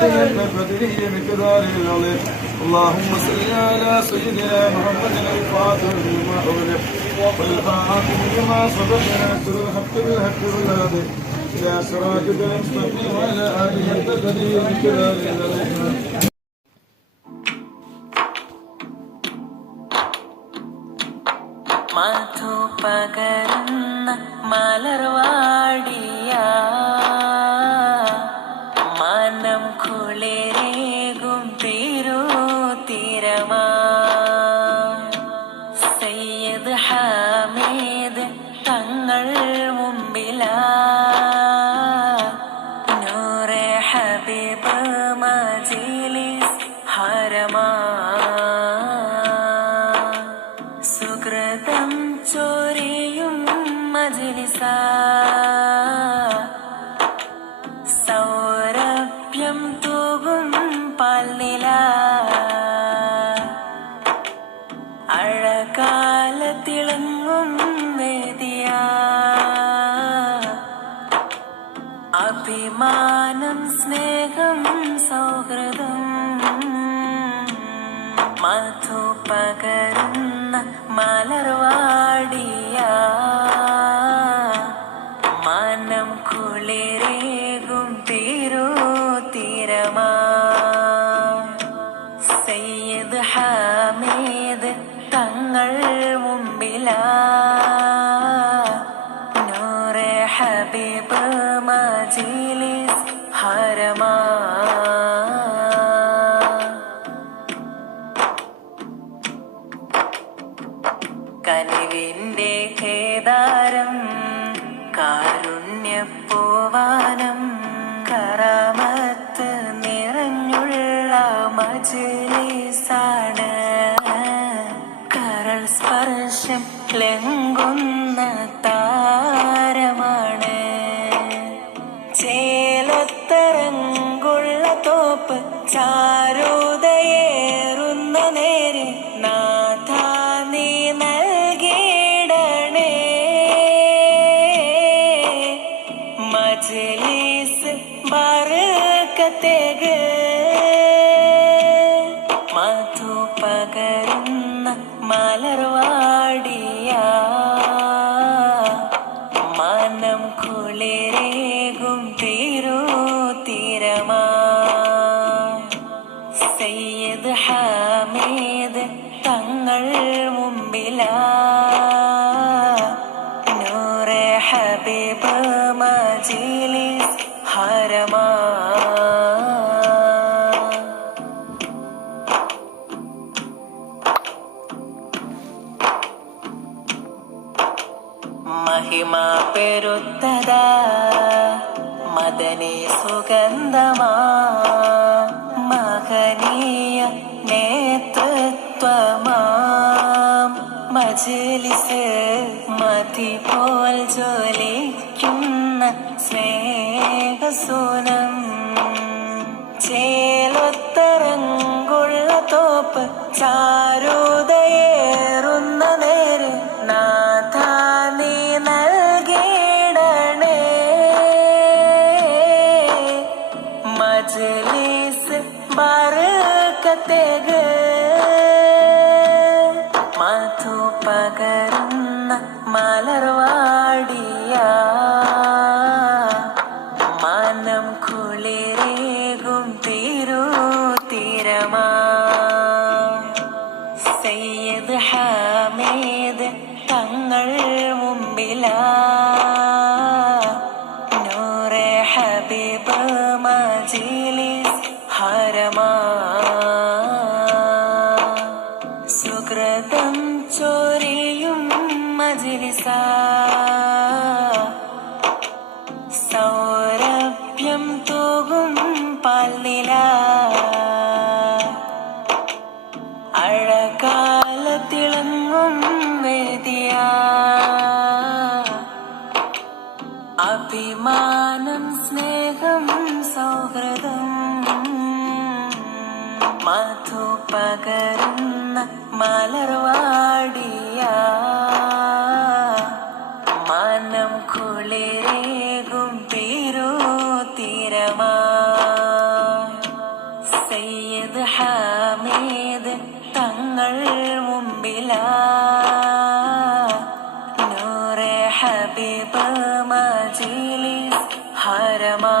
بقدره مقداره العظيم. اللهم صل على سيدنا محمد الفاتح لما أغلق والخاتم لما سبق ناصر الحق بالحق والهادي إلى صراطك المستقيم وعلى آله بقدره مقداره العظيم. മധു പകരുന്ന മലർവാടിയ മനം കുളിരേകും തിരുതീരമാ സയ്യിദ് ഹമീദ് തങ്ങൾ മുമ്പിലാ നൂറെ ഹബീബ് മജ്‌ലിസ് ഹറമാ സുകൃതം ചോരിയും മജ്‌ലിസ സൗരഭ്യം തൂകും പാൽനില അഴകാല തിളങ്ങും വേദിയ അഭിമാനം സ്നേഹം സൗഹൃദം മധു പകരുന്ന മലർവാടിയ മനം കുളിരേകും തിരുതീരമാ സയ്യിദ് ഹമീദ് തങ്ങൾ മുമ്പിലാ നൂറെ ഹബീബ് മജ്‌ലിസ് ഹറമാ കനിവിന്റെ കേദാരം കാരുണ്യപ്പൂവാനം കറാമത്ത് നിറഞ്ഞുള്ള മജ്‌ലിസാണ് കരൾ സ്പർശം ലംഘുന്ന താരമാണ് ചേലത്തരങ്കുള്ള തോപ്പ് ചാരുതയേറുന്ന നേര് നാഥ നീ നൽകിടണേ മജ്‌ലിസ് ബർക്കത്തേക് മധു പകരുന്ന മലർവാടിയ മനം കുളിരേകും തിരുതീരമാ സയ്യിദ് ഹമീദ് തങ്ങൾ മുമ്പിലാ നൂറെ ഹബീബ് മജ്‌ലിസ് ഹറമാ മഹിമ പെരുത്തതാ മദനി സുഗന്ധമാ മഹനീയ നേതൃത്വമാം മജ്‌ലിസ് മതി പോൽ ജ്വലിക്കുന്ന സ്നേഹസൂനം ചേലൊത്തരങ്കുള്ള തോപ്പ് ചാരുതയേറുന്ന നേര് നാഥ നീ നൽകിടണേ മജ്‌ലിസ് ബർക്കത്തേക് മധു പകരുന്ന മലർവാടിയ മനം കുളിരേകും തിരുതീരമാ സയ്യിദ് ഹമീദ് തങ്ങൾ മുമ്പിലാ നൂറെ ഹബീബ് മജ്‌ലിസ് ഹറമാ സുകൃതം ചോരിയും മജ്‌ലിസ സൗരഭ്യം തൂകും പാൽനില അഴകാല തിളങ്ങും വേദിയ അഭിമാനം സ്നേഹം സൗഹൃദം മധു പകരുന്ന മലർവാടിയ മനം കുളിരേകും തിരുതീരമാ സയ്യിദ് ഹമീദ് തങ്ങൾ മുമ്പിലാ നൂറെ ഹബീബ് മജ്ലിസ് ഹറമാ